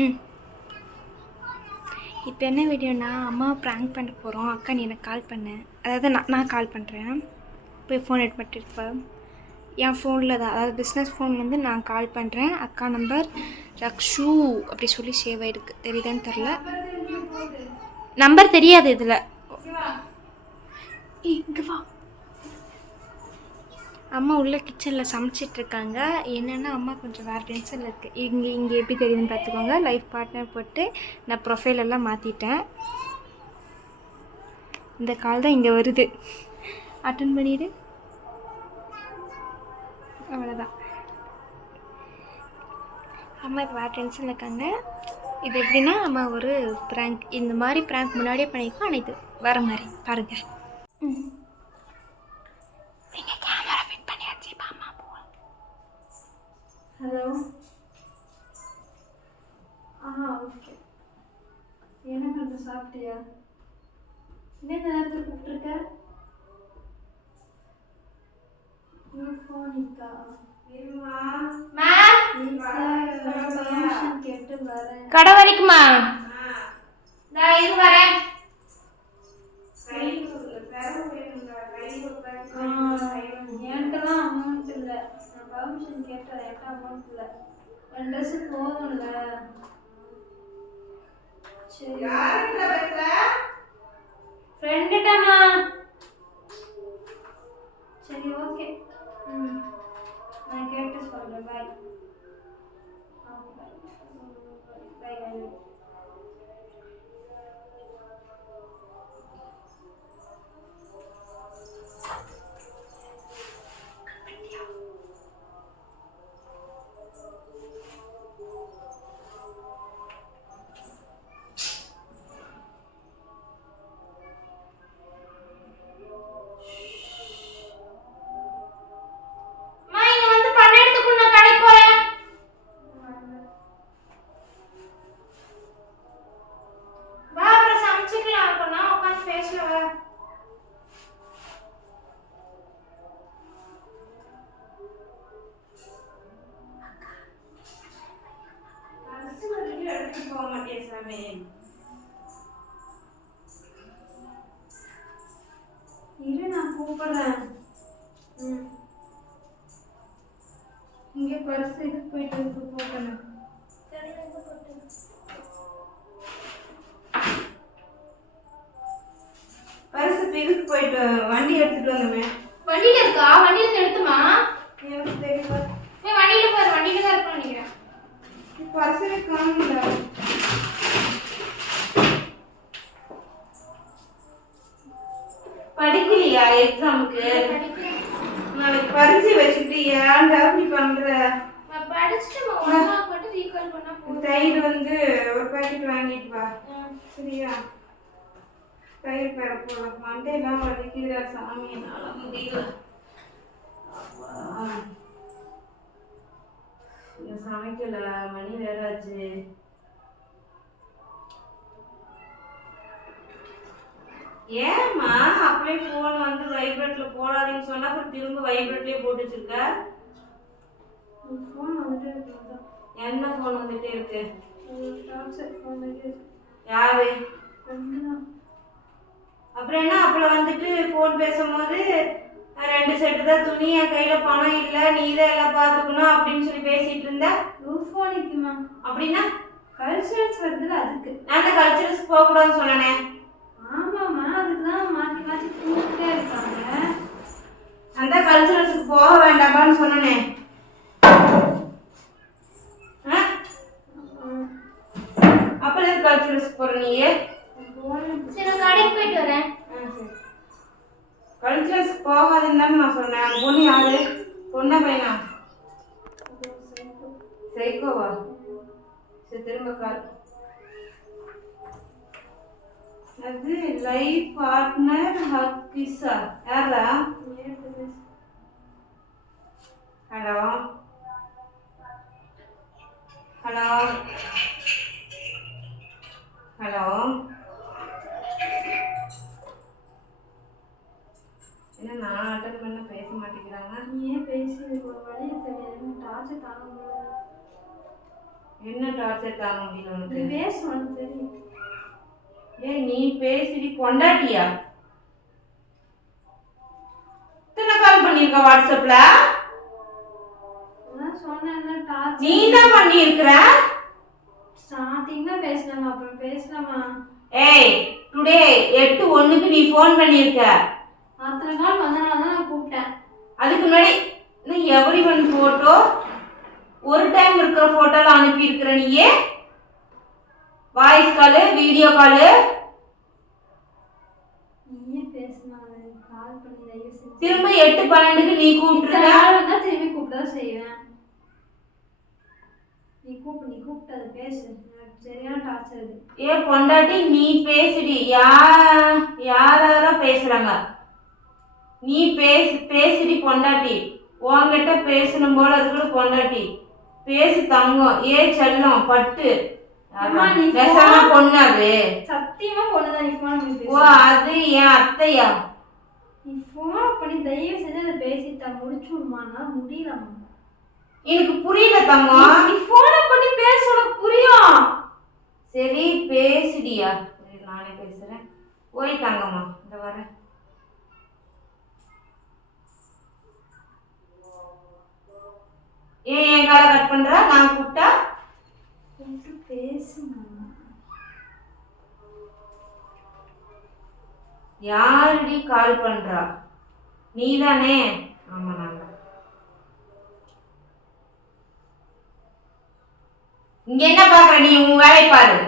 ம். இப்போ என்ன வீடியோனா அம்மாவை ப்ராங்க் பண்ண போகிறோம். அக்கா நீ எனக்கு கால் பண்ண, அதாவது நான் கால் பண்ணுறேன். போய் ஃபோன் எடுத்து பண்ணிட்டு என் ஃபோனில் தான், அதாவது பிஸ்னஸ் ஃபோன்லேருந்து நான் கால் பண்ணுறேன். அக்கா நம்பர் ரக்ஷு அப்படி சொல்லி சேவ் ஆகிருக்கு, தெரியுதான்னு தெரில. நம்பர் தெரியாது இதில். இங்கே வா. அம்மா உள்ள கிச்சனில் சமைச்சிட்ருக்காங்க. என்னென்னா அம்மா கொஞ்சம் வேறு டென்ஷனில் இருக்குது. இங்கே எப்படி தெரியுதுன்னு பார்த்துக்கோங்க. லைஃப் பார்ட்னர் போட்டு நான் ப்ரொஃபைல் எல்லாம் மாற்றிட்டேன். இந்த கால் தான் இங்கே வருது, அட்டன் பண்ணிவிடு. அவ்வளோதான். அம்மா இப்போ வேறு டென்ஷனில் இருக்காங்க. இது எப்படின்னா அம்மா ஒரு ப்ராங்க், இந்த மாதிரி ப்ராங்க் முன்னாடியே பண்ணியிருக்கோம். ஆனால் இது வர மாதிரி பாருங்கள். நீங்கள் கேமரா ஃபிட் பண்ணியாச்சு. இப்போ அம்மா போவோம். ஹலோ. ஓகே. என்ன பண்ணுற, சாப்பிட்டியா? என்ன நேரத்தில் கூப்பிட்ருக்க? கடை வரைக்குமா? இது வரேன். என்கிட்டலாம் அமௌண்ட் இல்லை. நான் பர்மிஷன் கேட்டேன், என்கிட்ட அமௌண்ட் இல்லை. 2 ட்ரெஸ்ஸு போதும்ல. சரி, ஃப்ரெண்டுட்டாமா. சரி, ஓகே. நான் கேட்டு சொல்கிறேன். பாய். பாய் பாய். இரு, நான் கூப்பிடுறேன். இங்கே பர்ஸ் இதுக்கு போயிட்டு போட்டேன். பர்ஸ் இதுக்கு போயிட்டு வண்டி எடுத்துட்டு வந்தோமே. வண்டியில இருக்கா? வண்டியில எடுத்துமா? எனக்கு தெரியல. வண்டியில பாரு, வண்டியில தான் இருப்பான்னு நினைக்கிறேன். பர்ஸே காணல. படிக்கலையா எக்ஸாமுக்கு? நாளைக்கு பரிட்சை வச்சுட்டு ஏன்டா இப்படி பண்ற? தயிர் ஒரு பாக்கெட் வாங்கிட்டு வா, சரியா? தயிர் பெற போலாம். மண்டையெல்லாம் வலிக்குதுடா சாமி, என்னால முடியல. சமைக்கல, மணி வேற ஆச்சு. ஏம்மா அப்படியே போன் வைப்ரேட்ல போடாதீங்கன்னு சொன்னா அப்புறம் திரும்ப வைப்ரேட்லயே போட்டு வச்சிருக்க. போன் வந்துட்டே இருக்கு. என்ன போன் வந்துட்டே இருக்கு? யாரு? அப்புறம் என்ன, அப்புறம் போன் பேசும்போது 2 செட்டு தான் துணி, என் கையில பணம் இல்ல, நீ தான் எல்லாம் பாத்துக்கணும் அப்படின்னு சொல்லி பேசிட்டு இருந்த. அப்படின்னா கல்ச்சரல்ஸ் வருதுல, அதுக்கு நான் கல்ச்சரல்ஸ் போக கூடாதுன்னு சொன்னனே. ஆமாமா, அதுக்குதான் மாத்தி மாத்தி கூப்பிட்டே இருக்காங்க. அந்த கல்ச்சரல்ஸுக்கு போக வேண்டாமான்னு சொன்னனே. அப்ப கல்ச்சரல்ஸ் போற நீயே? சரி, நான் கடைக்கு போயிட்டு வரேன். கல்ச்சரல்ஸ் போகாதுன்னு தான் நான் சொன்னேன். பொண்ணு யாரு? பொண்ணா பையனா? சைக்கோவா? சரி, திரும்ப கால். அது லைஃப் பார்ட்னர் ஹக்கிஸா? யாரா? Hello hello hello. என்ன நான் அட்டன் பண்ண பேச மாட்டேங்கிறாங்க? நீ ஏன் பேசி ஒரு வழியை தெரியாது, டார்ச்சர் தாங்க முடியல. என்ன டார்ச்சர் தாங்க முடியல உனக்கு? பேசுவான்னு தெரியும். நீ பேசிடி பொண்டாட்டியா? இத்தனை கால் பண்ணிருக்க வாட்ஸ்அப்ல? நீ தான் பண்ணி இருக்கிற? ஸ்டார்டிங்ல பேசலாமா, அப்புறம் பேசலாமா? ஏய் டுடே 8:01க்கு நீ ஃபோன் பண்ணிருக்க. அத்தனை கால் வந்தனால தான் நான் கூப்பிட்டேன். அதுக்கு முன்னாடி நீ எவ்ரி ஒன் போட்டோ ஒரு டைம் இருக்கிற போட்டோல அனுப்பி இருக்கிற. நீயே வாய்ஸ் கால் வீடியோ கால் நீயே பேசினாலே கால் பண்ணி தயவு செஞ்சு திரும்ப 8:12க்கு நீ கூப்பிட்டுருக்க. வந்தா திரும்பி கூப்பிட்டா செய்வேன். நீ கூப்பிட்டு அதை பேசு. சரியான டார்ச்சர் இது. பொண்டாட்டி நீ பேசுடி. யாரோ பேசுறாங்க. நீ பேசுடி பொண்டாட்டி. உன்கிட்ட பேசணும் போல இருக்கிற பொண்டாட்டி பேசு தங்கம். செல்லம் பட்டு பொண்ணாது. சத்தியமா பொண்ணுதான். நீ போன் பண்ணி ஓ அது என் அத்தையா? நீ போன் பண்ணி தயவு செஞ்சு அதை பேசிட்டா முடிச்சு விடுமானா? முடியலாமா? எனக்கு புரியல தங்கம். நீ போன் பண்ணி பேச உனக்கு புரியும். சரி பேசுடியா. நானே பேசுறேன். ஓய் தங்கம்மா இந்த வரேன். என் காலை கட் பண்ற? நான் கூப்பிட்டா பேசுமா? யாருடி கால் பண்றா? நீ தானே? ஆமா நான் தான். இங்க என்ன பாக்குற நீ? உன் வேலை பாரு.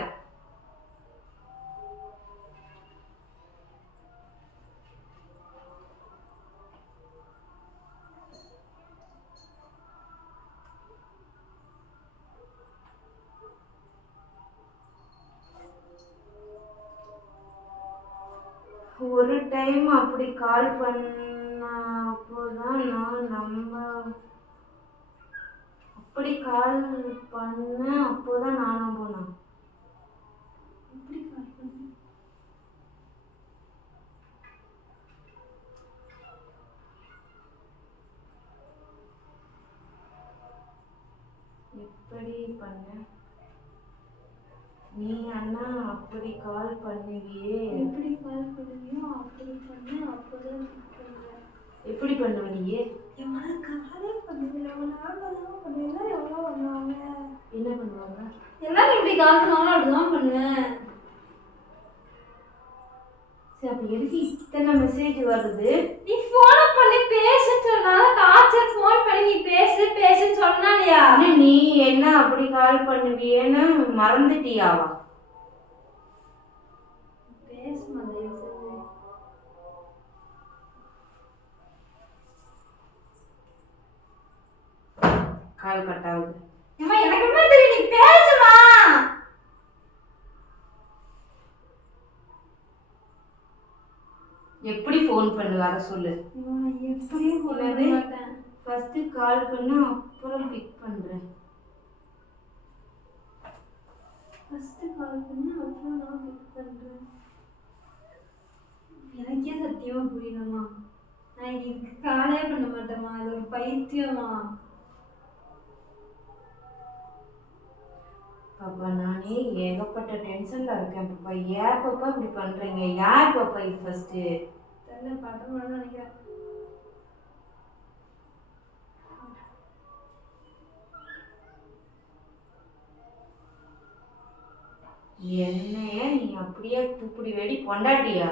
ஒரு டைம் அப்படி கால் பண்ணப்போதான் அப்படி கால் பண்ண அப்போதான் நானும் போனேன். எப்படி பண்ண நீ? அண்ணா அப்படி கால் பண்ணுவியே. எப்படி கால் பண்ணுவியோ அப்படி பண்ணு. அப்போதான் எப்படி பண்ணுவ நீ? காலே பண்ணுவில்லை. பண்ணுவீங்களா? எவ்வளோ பண்ணுவாங்க? என்ன பண்ணுவாங்க? எல்லாரும் இப்படி கால் பண்ணுவாங்களோ அப்படிதான் பண்ணுவேன். சரி அப்ப எதுக்கு இத்தனை மெசேஜ் வருது? நீ போன் பண்ணி பேசுன்னு சொன்னா டார்ச்சர். போன் பண்ணி நீ பேசுன்னு சொன்னா இல்லையா? நீ என்ன அப்படி கால் பண்ணுவியேன்னு மறந்துட்டியாவா? பேசுமா தயவு செஞ்சு. கால் கட் ஆகுது. அம்மா எனக்கு என்ன தெரியும்? நீ பேசுமா? எப்படி ஃபோன் பண்ணுவ அத சொல்லு. எப்படி ஃபோன் பண்ண மாட்டேன். ஃபர்ஸ்ட் கால் பண்ணு அப்புறம் பிக் பண்றேன். ஃபர்ஸ்ட் கால் பண்ணு அப்புறம் நான் பிக் பண்றேன். எனக்கே சத்தியமா புரியலம்மா. நான் இதுக்கு காலே பண்ண மாட்டேம்மா. இது ஒரு பைத்தியமா? பாப்பா நானே ஏகப்பட்ட டென்ஷன்ல இருக்கேன் பாப்பா. ஏன் பாப்பா இப்படி பண்றீங்க? யார் பாப்பா இது? ஃபர்ஸ்ட் தெரியல பண்றேன்னு நினைக்கிறேன். என்னைய நீ அப்படியே கூப்பிடி வேடி பொண்டாட்டியா?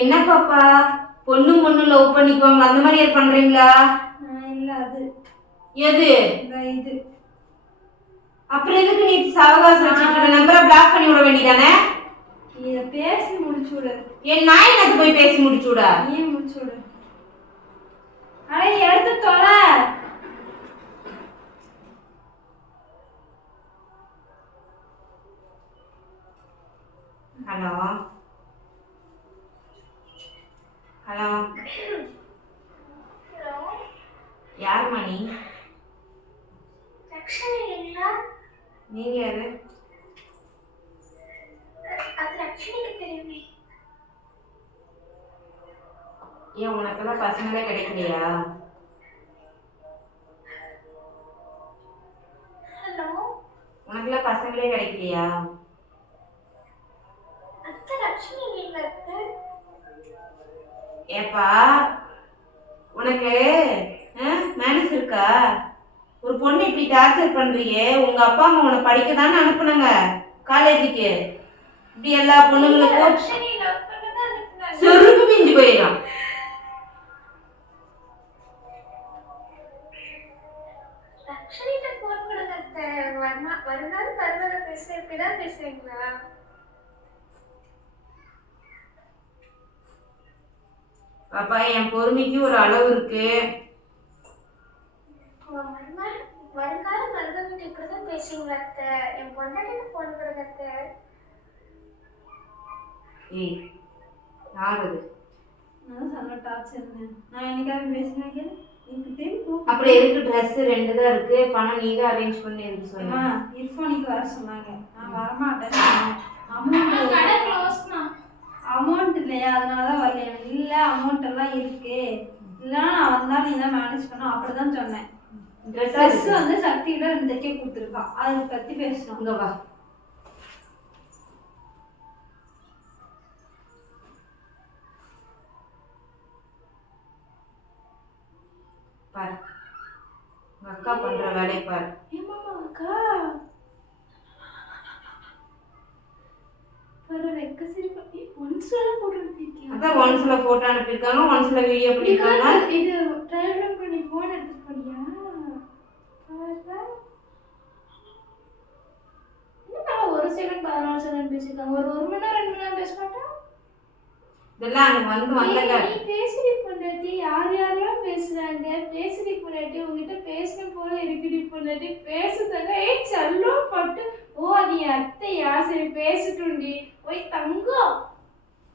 என்ன பாப்பா பொண்ணு லவ் பண்ணிக்குவாங்களா? அந்த மாதிரி ஏதாவது பண்றீங்களா? இல்ல அது எது இது. அப்புறம் எதுக்கு நீ சாவகாசம் வச்சிருக்க? நம்பரை பிளாக் பண்ணி விட வேண்டியதானே? இத பேசி முடிச்சு விடு. என் நாய் எனக்கு போய் பேசி முடிச்சு விட. நீ முடிச்சு விடு. அட எடுத்து தொலை. ஹலோ ஹலோ யார் மணி? நீங்க யாரு? ஏன் உனக்கெல்லாம் பசங்களே கிடைக்கலையா? உனக்குலாம் பசங்களே கிடைக்கலையா? ஏப்பா உனக்கு மேனஸ் இருக்கா? ஒரு பொண்ணு இப்படி டார்ச்சர் பண்றியே, உங்க அப்பா அம்மா உன்னை படிக்க தானே அனுப்புனாங்க காலேஜுக்கு. இப்படி எல்லா பொண்ணுங்களுக்கும் செருப்பு பிஞ்சு போயிடும். பாப்பா என் பொறுமைக்கு ஒரு அளவு இருக்கு. ஏய் யார் அது? நான் சொல்ல டார்ச்சர் நான் என்னைக்காவது பேசினேன்? அப்படி எதுக்கு ட்ரெஸ் 2 தான் இருக்கு, பணம் நீ தான் அரேஞ்ச் பண்ணி இருக்கு சொன்னா. இர்ஃபானிக்கு வர சொன்னாங்க, நான் வரமாட்டேன். அமௌண்ட் இல்லையா, அதனாலதான் வரல. எனக்கு இல்லை அமௌண்ட் எல்லாம் இருக்கு, இல்லைன்னா நான் வந்தா நீ தான் மேனேஜ் பண்ண அப்படிதான் சொன்னேன். ட்ரெஸ் வந்து சக்திகிட்ட 2 கொடுத்துருக்கான், அதை பத்தி பேசணும். இங்க வா. பாரு அக்கா பண்ற வேலை பாரு. அக்கா அதான் ஒன்ஸ்ல போட்டோ அனுப்பியிருக்காங்க, ஒன்ஸ்ல வீடியோ பண்ணிருக்காங்க. இது ட்ரையல் ரன் பண்ணி போன் எடுத்து போனியா? என்ன ஒரு செகண்ட் 14 செகண்ட் பேசிருக்காங்க, ஒரு 1 மணி நேரம் 2 மணி நேரம் பேச மாட்டேன். இதெல்லாம் அங்க வந்தல நீ பேசுறீ பொண்டாட்டி, யாரெல்லாம் பேசுறாங்க, பேசுறீ பொண்டாட்டி, உங்ககிட்ட பேசின போல இருக்குடி பொண்டாட்டி, பேசுதாங்க. ஏய் செல்லம் பட்டு, ஓ அது என் அத்தையா, சரி பேசட்டும்டி. ஓய் தங்கம்,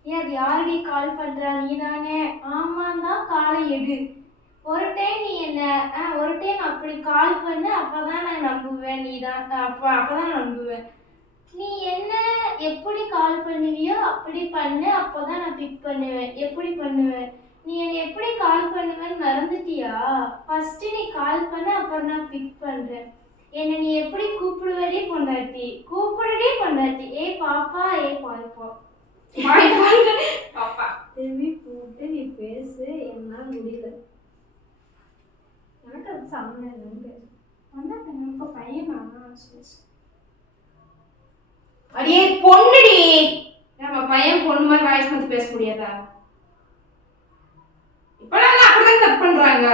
ஏன் அது யாருடி கால் பண்றா? நீ தானே? ஆமாம் தான், காலை எடு. ஒரு டைம் நீ என்ன ஒரு டைம் அப்படி கால் பண்ண, அப்பதான் நான் நம்புவேன். நீ தான் அப்பதான் நம்புவேன். நீ என்ன எப்படி கால் பண்ணுவியோ அப்படி பண்ணு, அப்போதான் நான் பிக் பண்ணுவேன். எப்படி பண்ணுவேன்? நீ என்னை எப்படி கால் பண்ணுவேன்னு மறந்துட்டியா? ஃபர்ஸ்ட் நீ கால் பண்ண, அப்புறம் நான் பிக் பண்றேன். என்னை நீ எப்படி கூப்பிடுவதே பொண்டாட்டி, கூப்பிடுறதே பொண்டாட்டி. ஏ பாப்பா, ஏ பாய்ப்பா பாப்பா திரும்பி கூப்பிட்டு நீ பேசு. என்னால முடியல, எனக்கு அது சம்மந்தம் பேசு. இப்போ பையனா? அடியே பொண்ணுடி, நம்ம பையன் பொண்ணு மாதிரி வாய்ஸ் வந்து பேச முடியாதா? இப்பெல்லாம் அப்படிதான் தப்பு பண்றாங்க,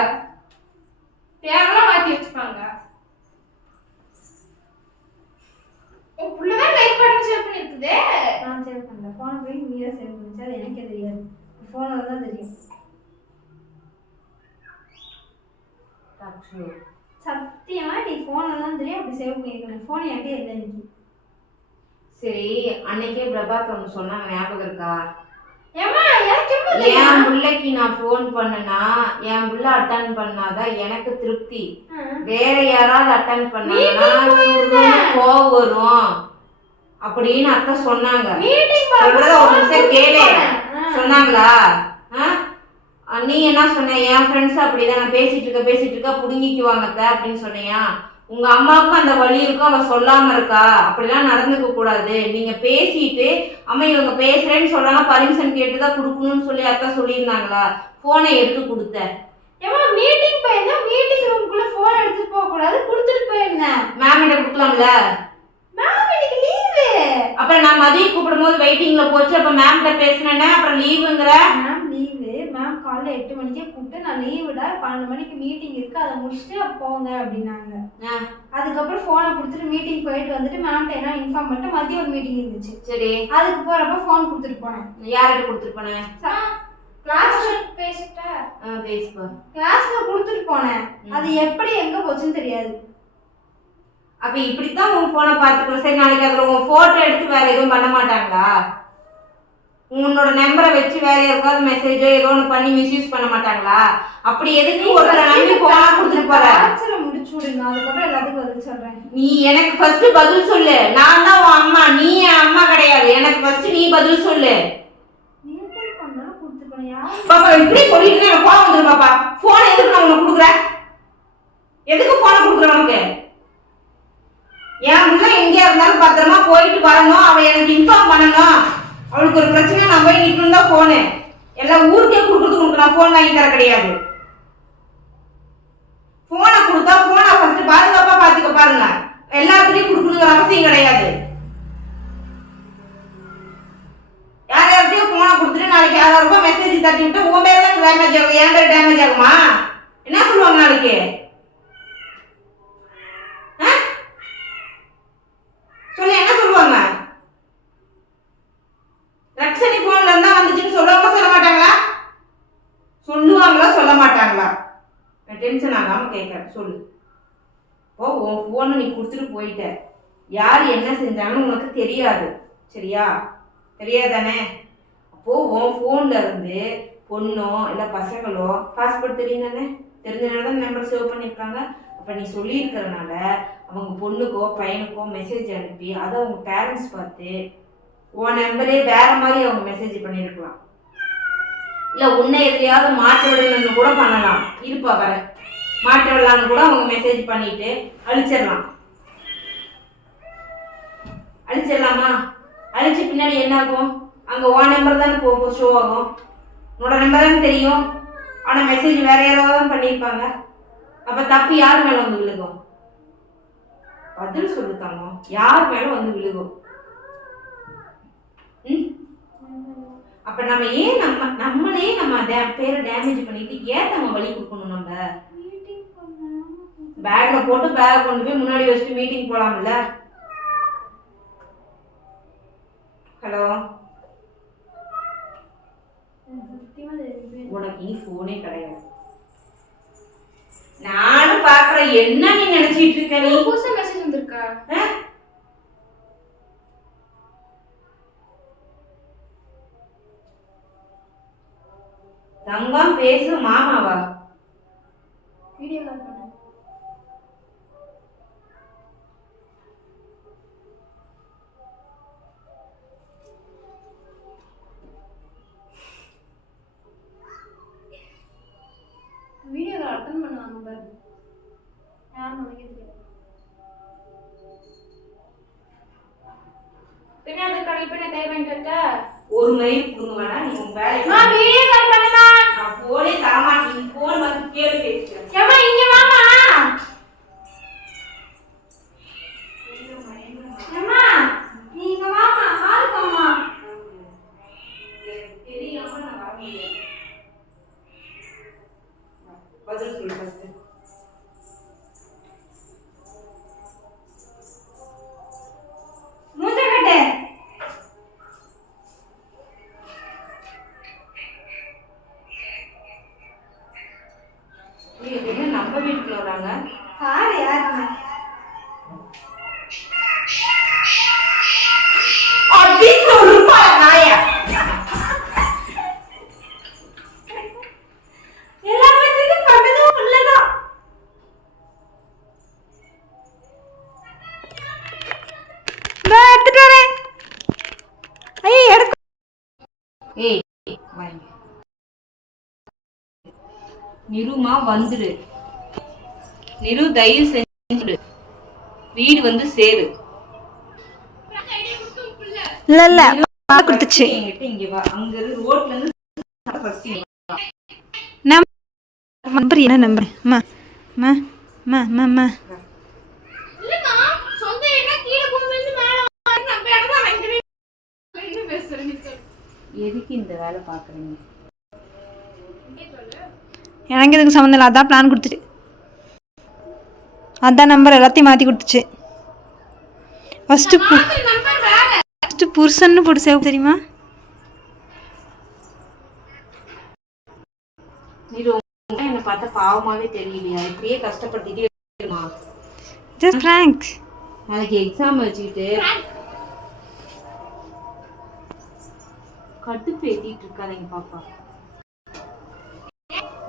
பேரெல்லாம் மாத்தி வச்சுப்பாங்க. உன் புள்ளதான் லைக் பட்டன் சேவ் பண்ணிருக்குதே. நான் சேவ் பண்ணல, போன போய் நீ தான் சேவ் பண்ணிச்சு, அது எனக்கே தெரியாது. போன்ல தான் தெரியும். சத்தியமா நீ போன்ல தான் தெரியும், அப்படி சேவ் பண்ணிருக்கேன். போன் என்கிட்ட இல்லை இன்னைக்கு. சரி, அன்னைக்கே பிரபாத் ஒன்று சொன்னாங்க, ஞாபகம் இருக்கா? என் என் பிள்ளைக்கு நான் போன் பண்ணனா, என் பிள்ளை அட்டன் பண்ணாதான் எனக்கு திருப்தி. வேற யாராவது அட்டன் பண்ணாங்கன்னா கோவம் வரும் அப்படின்னு அத்தை சொன்னாங்க. சொல்றத ஒரு நிமிஷம் கேளு. சொன்னாங்களா? நீ என்ன சொன்ன? என் ஃப்ரெண்ட்ஸ் அப்படிதான், நான் பேசிட்டு இருக்க புடுங்கிக்குவாங்க அப்படின்னு சொன்னியா? உங்க அம்மாவுக்கும் அந்த வழி இருக்கும், அவ சொல்லாம இருக்கா. அப்படிலாம் நடந்துக்க கூடாது. நீங்க பேசிட்டு அம்மா இவங்க பேசுறேன்னு சொல்றாங்க, பர்மிஷன் கேட்டுதான் கொடுக்கணும்னு சொல்லி அத்தை சொல்லியிருந்தாங்களா? போனை எடுத்து கொடுத்த. ஏமா மீட்டிங் போயிருந்தா மீட்டிங் ரூம்குள்ள போன் எடுத்து போக கூடாது, கொடுத்துட்டு போயிருந்தேன். மேம் கிட்ட கொடுக்கலாம்ல? மேம் இன்னைக்கு லீவு. அப்புறம் நான் மதியம் கூப்பிடும் போது வெயிட்டிங்ல போச்சு, அப்ப மேம் கிட்ட பேசினேன்னா அப்புறம் லீவுங்கிற. Ma'am leave. மேம் காலைல 8 மணிக்கே கூப்பிட்டு நான் லீவுடா 12 மணிக்கு மீட்டிங் இருக்கு, அதை முடிச்சுட்டு போங்க அப்படின்னாங்க. அதுக்கப்புறம் போனை கொடுத்துட்டு மீட்டிங் போயிட்டு வந்துட்டு மேம்கிட்ட என்ன இன்ஃபார்ம் பண்ணிட்டு மதியம் ஒரு மீட்டிங் இருந்துச்சு. சரி, அதுக்கு போறப்ப போன் கொடுத்துட்டு போனேன். யார்கிட்ட கொடுத்துட்டு போனேன்? கிளாஸ்ல பேசிட்டா பேசுப்பா. கிளாஸ்ல கொடுத்துட்டு போனேன். அது எப்படி எங்க போச்சுன்னு தெரியாது. அப்ப இப்படித்தான் உன் போனை பார்த்துக்கணும். சரி, நாளைக்கு அதுல உன் போட்டோ எடுத்து வேற எதுவும் பண்ண மாட்டாங்களா? உன்னோட நம்பரை வச்சு வேற யாருக்காவது மெசேஜோ ஏதோ ஒன்று பண்ணி மிஸ்யூஸ் பண்ண மாட்டாங்களா? அப்படி எதுக்கு ஒருத்தரை நம்பி போனா கொடுத்துட்டு போற? முடிச்சு விடுங்க, அதுக்கப்புறம் எல்லாத்துக்கும் பதில் சொல்றேன். நீ எனக்கு ஃபர்ஸ்ட் பதில் சொல்லு. நான் தான் உன் அம்மா, நீ என் அம்மா கிடையாது. எனக்கு ஃபர்ஸ்ட் நீ பதில் சொல்லு. பாப்பா இப்படி சொல்லிட்டு எனக்கு கோவம் வந்துடும். பாப்பா போன் எதுக்கு நான் உனக்கு கொடுக்குறேன்? எதுக்கு போனை கொடுக்குறேன் உனக்கு? என் முன்ன எங்கேயா இருந்தாலும் பத்திரமா போயிட்டு வரணும், அவ எனக்கு இன்ஃபார்ம் பண்ணணும். அவளுக்கு ஒரு பிரச்சனை நான் போய் நிற்கணும் தான் போனேன். எல்லாம் ஊருக்கே கொடுக்குறதுக்கு நான் ஃபோன் வாங்கி தர கிடையாது. போனை கொடுத்தா போனை ஃபர்ஸ்ட் பாதுகாப்பா பாத்துக்க பாருங்க. எல்லாத்துலயும் கொடுக்கணுங்கிற அவசியம் கிடையாது. யார் யார்கிட்டயும் போனை கொடுத்துட்டு நாளைக்கு 6000 ரூபாய் மெசேஜ் தட்டி விட்டு உன் பேர் தான் டேமேஜ் ஆகும், என் பேர் டேமேஜ் ஆகுமா? என்ன சொல்லுவாங்க நாளைக்கு? சொல்லு, என்ன சொல்லுவாங்க? ரக்ஷனி போன்ல இருந்தா வந்துச்சுன்னு சொல்லுவாங்க சொல்ல மாட்டாங்களா? சொல்லுவாங்களா சொல்ல மாட்டாங்களா? நான் டென்ஷன் ஆகாம கேட்கறேன், சொல்லு. ஓ, உன் போனை நீ கொடுத்துட்டு போயிட்ட. யார் என்ன செஞ்சாங்கன்னு உனக்கு தெரியாது, சரியா? தெரியாதானே? அப்போ உன் போன்ல இருந்து பொண்ணோ இல்லை பசங்களோ பாஸ்போர்ட் தெரியும் தானே, தெரிஞ்சனால தான் நம்பர் சேவ் பண்ணியிருக்காங்க. அப்போ நீ சொல்லியிருக்கிறனால அவங்க பொண்ணுக்கோ பையனுக்கோ மெசேஜ் அனுப்பி அதை அவங்க பேரண்ட்ஸ் பார்த்து உன் நம்பரே வேற மாதிரி அவங்க மெசேஜ் பண்ணியிருக்கலாம். இல்லை உன்னை எதுலையாவது மாட்ட விடணும்னு கூட பண்ணலாம். இருப்பா வர மாட்ட விடலான்னு கூட அவங்க மெசேஜ் பண்ணிட்டு அழிச்சிடலாமா? அழிச்ச பின்னாடி என்ன ஆகும்? அங்கே உன் நம்பர் தானே ஷோ ஆகும், உன்னோட நம்பர் தானே தெரியும். ஆனால் மெசேஜ் வேற யாராவது தான் பண்ணியிருப்பாங்க. அப்போ தப்பு யார் மேலே வந்து விழுகும்? பதில் சொல்லுத்தாங்க, யார் மேலே வந்து விழுகும்? அப்ப நம்ம ஏன் நம்மளே நம்ம பேரை டேமேஜ் பண்ணிட்டு ஏன் நம்ம வழி கொடுக்கணும்? நம்ம பேக்ல போட்டு பேக் கொண்டு போய் முன்னாடி வச்சுட்டு மீட்டிங் போலாம்ல. ஹலோ, உனக்கு நீ போனே கிடையாது. நானும் பாக்குறேன், என்ன நீ நினைச்சிட்டு இருக்க? நீ புதுசா மெசேஜ் வந்திருக்கா? தங்கம் பேசு மாமாவா? வீடியோ கால் பண்ணு. வீடியோ கால் அட்டன் பண்ணுவாங்க பாரு. யார் நமக்கு தெரியும். பின்னாடி கடையில் போய் நான் தேவைன்ட்டு ஒரு மயில் புடுங்க வேணா. நீ உன் வேலை வீடியோ கால் பண்ணுமா? நான் போனே தரமாட்டேன். நீ போன் வந்து கேளு பேசுறேன். ஏமா இங்க வாமா. ஏமா நீங்க வாமா, ஹால் வாமா. தெரியாம நான் வர முடியாது. பதில் சொல்லு ஃபர்ஸ்ட். நம்ம வீட்டுல வராங்க. பாரு யாருங்க? அடி சொல்லுப்பா நாயா. எல்லாத்துக்கும் பண்ணதும் உள்ளதான். நான் எடுத்துட்டு வரேன். ஐயே எடுக்க. ஏய் வாங்க. நிருமா வந்துடு. நிரு தயவு செஞ்சு வீடு வந்து சேரு. இல்ல கொடுத்துச்சு. இங்க வா, அங்க இருந்து ரோட்ல இருந்து ஃபர்ஸ்ட் நம்பர் என்ன நம்பர்? மா மா மா மா மா இல்லமா சொந்த என்ன கீழ போயிருந்து மேல வந்து நம்ம இடமா வந்து என்ன பேசுறீங்க? எதுக்கு இந்த வேலை பாக்குறீங்க? எனக்கு இதுக்கு சம்மந்தம் இல்லை. அதான் பிளான் கொடுத்துட்டு அதான் நம்பர் எல்லாத்தையும் மாற்றி கொடுத்துச்சு. ஃபஸ்ட்டு புருஷன்னு போட்டு சேவ் தெரியுமா? நீ ரொம்ப என்ன பார்த்தா பாவமாவே தெரியலையா? இப்படியே கஷ்டப்படுத்திட்டே ஜஸ்ட் ஃப்ராங்க். நாளைக்கு எக்ஸாம் வச்சுக்கிட்டு கடுப்பு ஏத்திட்டு இருக்காதீங்க பாப்பா.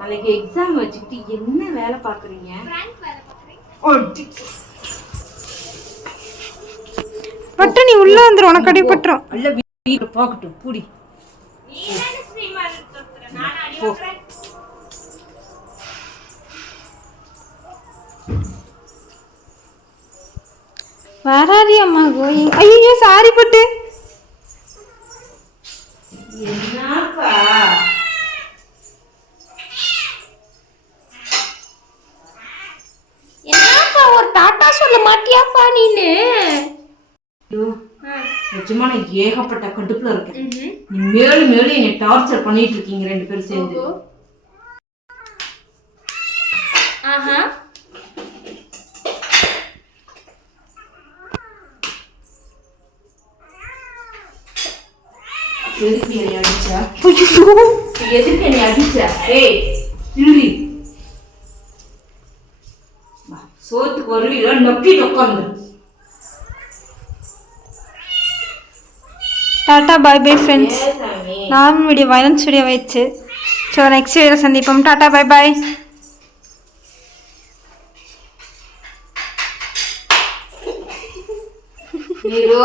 நாளைக்கு எக்ஸாம் வச்சுக்கிட்டு என்ன வேலை பாக்குறீங்க? பட்டு நீ உள்ள வந்துரு, உனக்கு அடி பட்டுரும். அல்ல வீடு போகட்டும் பூடி. Where are you, Amma, going? ஐயோ சாரி பட்டு. என்னப்பா என்னப்பா ஒரு டாடா சொல்ல மாட்டியாப்பா நீனு? நிஜமா நான் ஏகப்பட்ட கடுப்புல இருக்கேன். நீ மேலும் மேலும் என்னை டார்ச்சர் பண்ணிட்டு இருக்கீங்க ரெண்டு பேரும் சேர்ந்து. ஆஹா. எதுக்கு என்னை அடிச்சா? எதுக்கு என்னை அடிச்சா? ஏய் இல்லி சோத்துக்கு வருவீங்களா? நப்பிட்டு உட்காந்து. டாடா பாய் பாய் ஃப்ரெண்ட்ஸ். நான் வீடியோ வயலன்ஸ் வீடியோ வச்சு ஸோ நெக்ஸ்ட் வீடியோ சந்திப்போம். டாடா பாய் பாய். நீரோ